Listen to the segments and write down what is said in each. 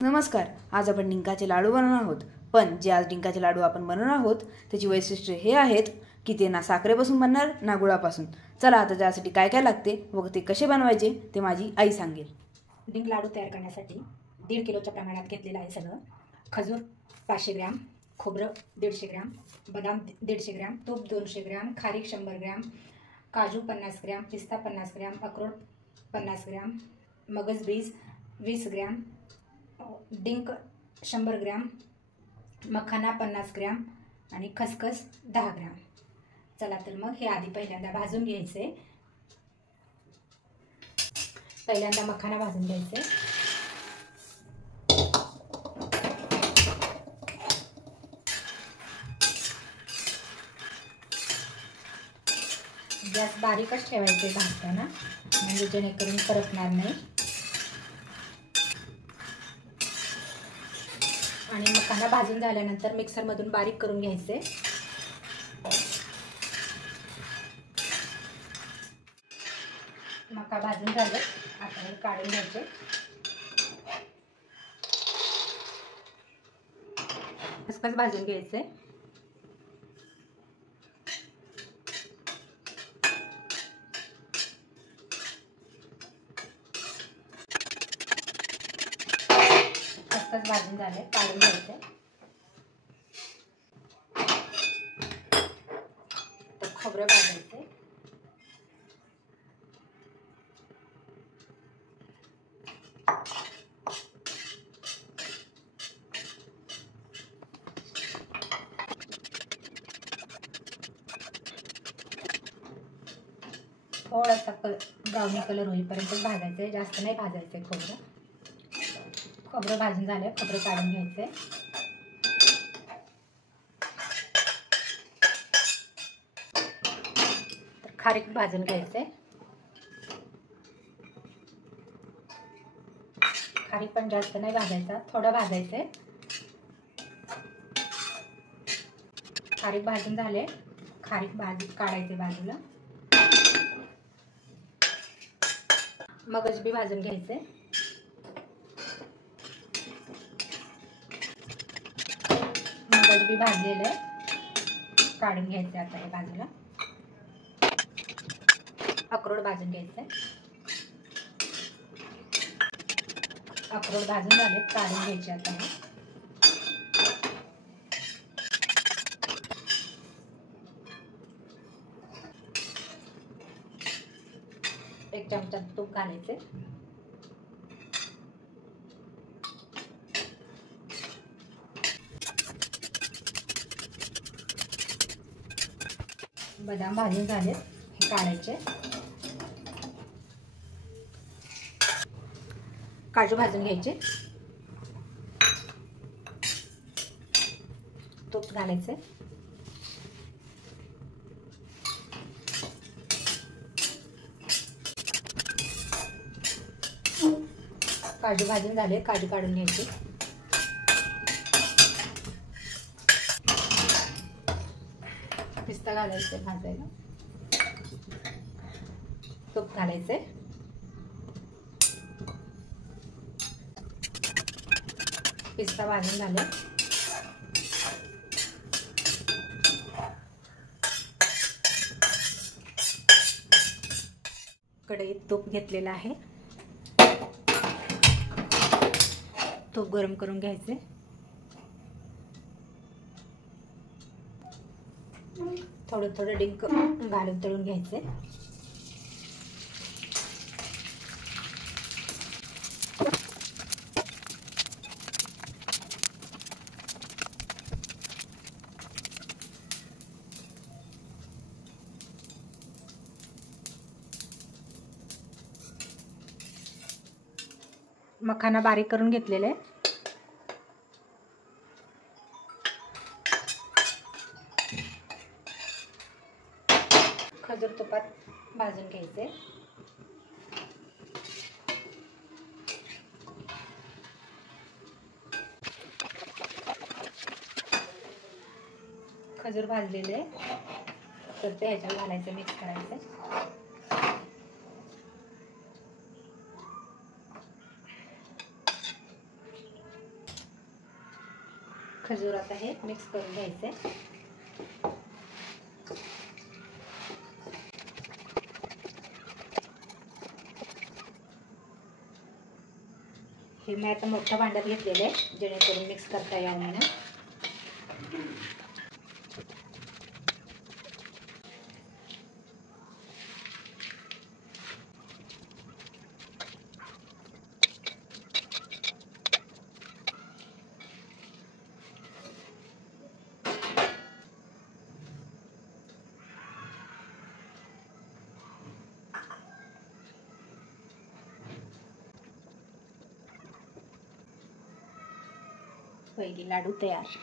नमस्कार. आज आपण डिंकाचे लाडू बनवणार आहोत. पण जे आज डिंकाचे लाडू आपण बनवणार आहोत त्याची वैशिष्ट्य हे आहेत की ते ना साखरेपासून बनणार ना गुळापासून. चला आता त्यासाठी काय काय लागते व ते कसे बनवायचे ते माझी आई सांगेल. डिंक लाडू तयार करण्यासाठी 1.5 किलोच्या प्रमाणात घेतलेलं आहे सगळं. खजूर 500 ग्रॅम, खोबरं 150 ग्रॅम, बदाम 150 ग्रॅम, तूप 200 ग्रॅम, खारीक 100 ग्रॅम, काजू 50 ग्रॅम, पिस्ता 50 ग्रॅम, अक्रोड 50 ग्रॅम, मगज बीज 20 ग्रॅम, डिंक 100 ग्रॅम, मखाना 50 ग्रॅम आणि खसखस 10 ग्रॅम. चला तर मग हे आधी पहिल्यांदा भाजून घ्यायचे. पहिल्यांदा मखाना भाजून घ्यायचे. गॅस बारीकच ठेवायचे भाजताना, म्हणजे जेणेकरून करपणार नाही. आणि मखाना भाजून झाल्यानंतर मिक्सरमधून बारीक करून घ्यायचे. मका भाजून झाले, आता हे काढून घ्यायचे. खसखस भाजून घ्यायचे. खसखस भाजून झाले, काढून घ्यायचे. खोबरं भाजायचे. थोडासा ब्राउनी कलर होईपर्यंत भाजायचे, जास्त नाही भाजायचे. खोबरं भाजून झाले, खोबरं काढून घ्यायचे. तर खारीक भाजून घ्यायचे. खारीक पण जास्त नाही भाजायचा, थोडं भाजायचे. खारीक भाजून झाले, खारीक काढायचे बाजूला. मगज बी भाजून घ्यायचे. मगज बी भाजलेले, काढून घ्यायचे आता हे बाजूला. अक्रोड भाजून घ्यायचे. अक्रोड भाजून झाले, काढून घ्यायचे आता हे. एक चमचा तूप घालायचे. बदाम भाजून झाले, हे काढायचे. काजू भाजून घ्यायचे. तूप घालायचे. काजू भाजून झाले, काजू काढून घ्यायचे. पिस्ता घालायचे भाजायला. तूप घालायचे. पिस्ता भाजून झाले. कढईत तूप घेतलेलं आहे. तूप गरम करून घ्यायचे. थोडं थोडं डिंक घालून तळून घ्यायचे. मखाना बारीक करून घेतलेले. खजूर तुपात भाजून घ्यायचे. खजूर भाजलेले तर ते ह्याच्यात घालायचं, मिक्स करायचं. खजूर आता हे मिक्स करून घ्यायचे. हे मी आता मोठ्या भांड्यात घेतलेले आहे जेणेकरून मिक्स करता यावं म्हणून. पहिली लाडू तयार.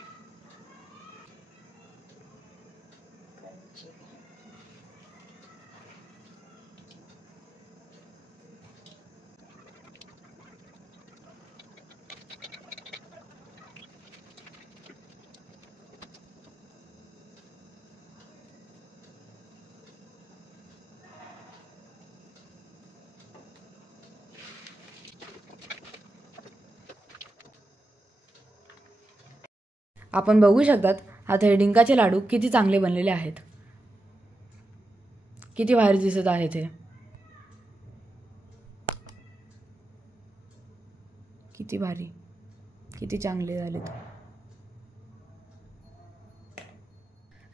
आपण बघू शकतात आता हे डिंकाचे लाडू किती चांगले बनलेले आहेत. किती भारी दिसत आहेत हे. किती भारी, किती चांगले झालेत.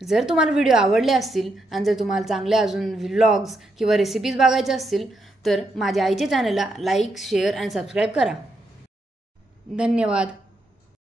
जर तुम्हाला व्हिडिओ आवडले असतील आणि जर तुम्हाला चांगले अजून व्लॉग्स किंवा रेसिपीज बघायचे असतील तर माझ्या आईच्या चॅनलला लाईक, शेअर आणि सबस्क्राईब करा. धन्यवाद.